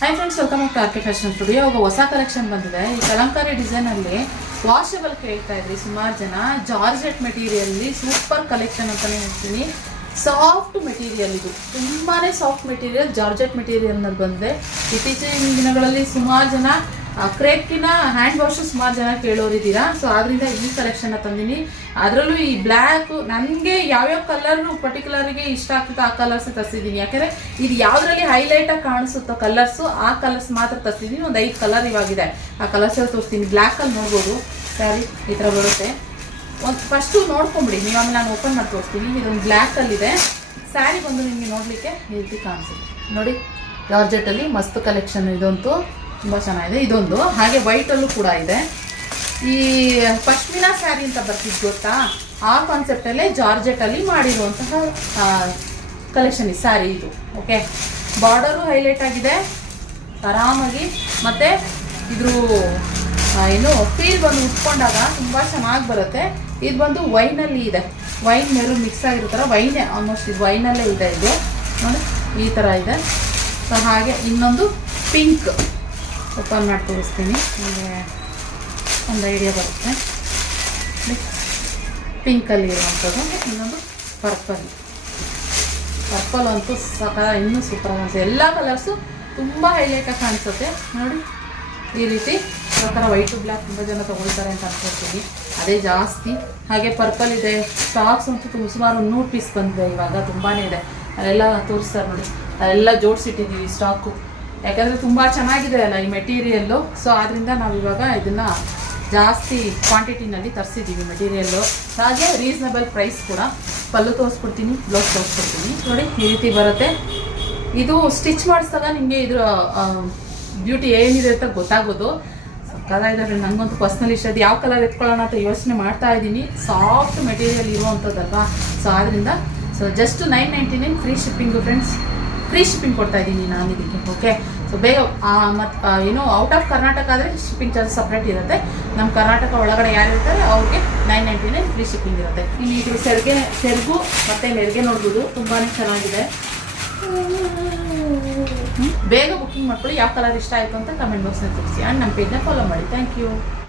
Hi friends, welcome to R K fashion studio. ಇವಾಗ ಹೊಸ collection ಬಂದಿದೆ. ಈ ಕಲಂಕಾರಿ ಡಿಸೈನಲ್ಲಿ ವಾಷಬಲ್ ಕೇಳ್ತಾ ಇದ್ರಿ ಸುಮಾರು ಜನ. ಜಾರ್ಜೆಟ್ ಮೆಟೀರಿಯಲ್ಲಿ ಸೂಪರ್ ಕಲೆಕ್ಷನ್ ಅಂತಲೇ ಹೇಳ್ತೀನಿ. ಸಾಫ್ಟ್ ಮೆಟೀರಿಯಲ್, ಇದು ತುಂಬಾ ಸಾಫ್ಟ್ ಮೆಟೀರಿಯಲ್, ಜಾರ್ಜೆಟ್ ಮೆಟೀರಿಯಲ್ನಲ್ಲಿ ಬಂದಿದೆ. ಇತ್ತೀಚಿನ ದಿನಗಳಲ್ಲಿ ಸುಮಾರು ಜನ ಕ್ರೇಪ್ಕಿನ ಹ್ಯಾಂಡ್ ವಾಶು ಸುಮಾರು ಜನ ಕೇಳೋರಿದ್ದೀರಾ. ಸೊ ಆದ್ದರಿಂದ ಈ ಕಲೆಕ್ಷನ್ನ ತಂದೀನಿ. ಅದರಲ್ಲೂ ಈ ಬ್ಲ್ಯಾಕ್ ನನಗೆ ಯಾವ್ಯಾವ ಕಲರ್ನು ಪರ್ಟಿಕ್ಯುಲರ್ಗೆ ಇಷ್ಟ ಆಗ್ತದೆ ಆ ಕಲರ್ಸ್ ತರಿಸಿದ್ದೀನಿ. ಯಾಕಂದರೆ ಇದು ಯಾವುದರಲ್ಲಿ ಹೈಲೈಟಾಗಿ ಕಾಣಿಸುತ್ತೋ ಕಲರ್ಸು ಆ ಕಲರ್ಸ್ ಮಾತ್ರ ತರಿಸಿದ್ದೀನಿ. ಒಂದು 5 ಕಲರ್ ಇವಾಗಿದೆ. ಆ ಕಲರ್ಸಲ್ಲಿ ತೋರಿಸ್ತೀನಿ. ಬ್ಲ್ಯಾಕಲ್ಲಿ ನೋಡ್ಬೋದು ಸ್ಯಾರಿ ಈ ಥರ ಬರುತ್ತೆ. ಒಂದು ಫಸ್ಟು ನೋಡ್ಕೊಂಬಿಡಿ ನೀವು, ಆಮೇಲೆ ನಾನು ಓಪನ್ ಮಾಡಿ ತೋರಿಸ್ತೀನಿ. ಇದೊಂದು ಬ್ಲ್ಯಾಕಲ್ಲಿದೆ. ಸ್ಯಾರಿ ಬಂದು ನಿಮಗೆ ನೋಡಲಿಕ್ಕೆ ಈ ರೀತಿ ಕಾಣಿಸುತ್ತೆ ನೋಡಿ. ಜಾರ್ಜೆಟಲ್ಲಿ ಮಸ್ತ್ ಕಲೆಕ್ಷನ್ ಇದಂತೂ ತುಂಬ ಚೆನ್ನಾಗಿದೆ. ಇದೊಂದು ಹಾಗೆ ವೈಟಲ್ಲೂ ಕೂಡ ಇದೆ. ಈ ಪಶ್ಮಿನಾ ಸ್ಯಾರಿ ಅಂತ ಬರ್ತಿದ್ದು ಗೊತ್ತಾ, ಆ ಕಾನ್ಸೆಪ್ಟಲ್ಲೇ ಜಾರ್ಜೆಟಲ್ಲಿ ಮಾಡಿರುವಂತಹ ಕಲೆಕ್ಷನ್ ಈ ಸ್ಯಾರಿ ಇದು. ಓಕೆ, ಬಾರ್ಡರು ಹೈಲೈಟ್ ಆಗಿದೆ ಆರಾಮಾಗಿ. ಮತ್ತು ಇದ್ರ ಏನು ಫೀಲ್ ಬಂದು ಉಟ್ಕೊಂಡಾಗ ತುಂಬ ಚೆನ್ನಾಗಿ ಬರುತ್ತೆ. ಇದು ಬಂದು ವೈನಲ್ಲಿ ಇದೆ. ವೈನ್ ಮೆರೂನ್ ಮಿಕ್ಸ್ ಆಗಿರೋ ಥರ ವೈನೇ, ಆಲ್ಮೋಸ್ಟ್ ಇದು ವೈನಲ್ಲೇ ಇದೆ. ಇದು ನೋಡಿ ಈ ಥರ ಇದೆ. ಸೊ ಹಾಗೆ ಇನ್ನೊಂದು ಪಿಂಕ್ ಓಪನ್ ಮಾಡಿ ತೋರಿಸ್ತೀನಿ, ನಿಮಗೆ ಒಂದು ಐಡಿಯಾ ಬರುತ್ತೆ. ಪಿಂಕಲ್ಲಿ ಇರುವಂಥದ್ದು. ಇನ್ನೊಂದು ಪರ್ಪಲ್ ಅಂತೂ ಇನ್ನೂ ಸೂಪರ್ ಅನಿಸುತ್ತೆ. ಎಲ್ಲ ಕಲರ್ಸು ತುಂಬ ಹೈಲೈಟಾಗಿ ಕಾಣಿಸುತ್ತೆ ನೋಡಿ. ಈ ರೀತಿ ಪ್ರಕಾರ ವೈಟು ಬ್ಲ್ಯಾಕ್ ತುಂಬ ಜನ ತೊಗೊಳ್ತಾರೆ ಅಂತ ಅನ್ಕೊಳ್ತೀನಿ, ಅದೇ ಜಾಸ್ತಿ. ಹಾಗೆ ಪರ್ಪಲ್ ಇದೆ. ಸ್ಟಾಕ್ಸ್ ಅಂತೂ ಸುಮಾರು 100 ಪೀಸ್ ಬಂದಿದೆ ಇವಾಗ, ತುಂಬಾ ಇದೆ. ಅಲ್ಲೆಲ್ಲ ತೋರಿಸ್ತಾರೆ ನೋಡಿ, ಅಲ್ಲೆಲ್ಲ ಜೋಡಿಸಿಟ್ಟಿದ್ದೀವಿ ಸ್ಟಾಕು. ಯಾಕಂದರೆ ತುಂಬ ಚೆನ್ನಾಗಿದೆ ಅಲ್ಲ ಈ ಮೆಟೀರಿಯಲ್ಲು. ಸೊ ಆದ್ದರಿಂದ ನಾವು ಇವಾಗ ಇದನ್ನು ಜಾಸ್ತಿ ಕ್ವಾಂಟಿಟಿನಲ್ಲಿ ತರಿಸಿದ್ದೀವಿ ಮೆಟೀರಿಯಲ್ಲು. ಹಾಗೆ ರೀಸನಬಲ್ ಪ್ರೈಸ್ ಕೂಡ. ಪಲ್ಲು ತೋರಿಸ್ಕೊಡ್ತೀನಿ, ಬ್ಲೌಸ್ ತೋರಿಸ್ಕೊಡ್ತೀನಿ ನೋಡಿ. ಈ ರೀತಿ ಬರುತ್ತೆ. ಇದು ಸ್ಟಿಚ್ ಮಾಡಿಸಿದಾಗ ನಿಮಗೆ ಇದ್ರ ಬ್ಯೂಟಿ ಏನಿದೆ ಅಂತ ಗೊತ್ತಾಗೋದು. ಸಕ್ಕತ್ತಾಗಿದೆ. ನನಗಂತೂ ಪರ್ಸ್ನಲಿ ಇಷ್ಟ. ಅದು ಯಾವ ಕಲರ್ ಎತ್ಕೊಳ್ಳೋಣ ಅಂತ ಯೋಚನೆ ಮಾಡ್ತಾ ಇದ್ದೀನಿ. ಸಾಫ್ಟ್ ಮೆಟೀರಿಯಲ್ ಇರುವಂಥದ್ದಲ್ವಾ. ಸೊ ಆದ್ದರಿಂದ just 999 free shipping friends. Free shipping ಕೊಡ್ತಾ ಇದ್ದೀನಿ ನಾನು ಇದಕ್ಕೆ. ಓಕೆ, ಸೊ ಬೇಗ ಮತ್ತು ಏನೋ ಔಟ್ ಆಫ್ ಕರ್ನಾಟಕ ಆದರೆ ಶಿಪ್ಪಿಂಗ್ ಚಾರ್ಜ್ ಸಪ್ರೇಟ್ ಇರುತ್ತೆ. ನಮ್ಮ ಕರ್ನಾಟಕ ಒಳಗಡೆ ಯಾರು ಇರ್ತಾರೆ ಅವ್ರಿಗೆ 999 ಫ್ರೀ ಶಿಪ್ಪಿಂಗ್ ಇರುತ್ತೆ. ಇಲ್ಲಿ ಇದ್ರ ಸೆರಗು ಮತ್ತು ನೆರಿಗೆ ನೋಡ್ಬೋದು, ತುಂಬಾ ಚೆನ್ನಾಗಿದೆ. ಬೇಗ ಬುಕ್ಕಿಂಗ್ ಮಾಡ್ಕೊಳ್ಳಿ. ಯಾವ ಕಲರ್ ಇಷ್ಟ ಆಯಿತು ಅಂತ ಕಮೆಂಟ್ ಬಾಕ್ಸ್ನಲ್ಲಿ ತಿಳಿಸಿ. ಆ್ಯಂಡ್ ನಮ್ಮ ಪೇಜ್ನ ಫಾಲೋ ಮಾಡಿ. Thank you.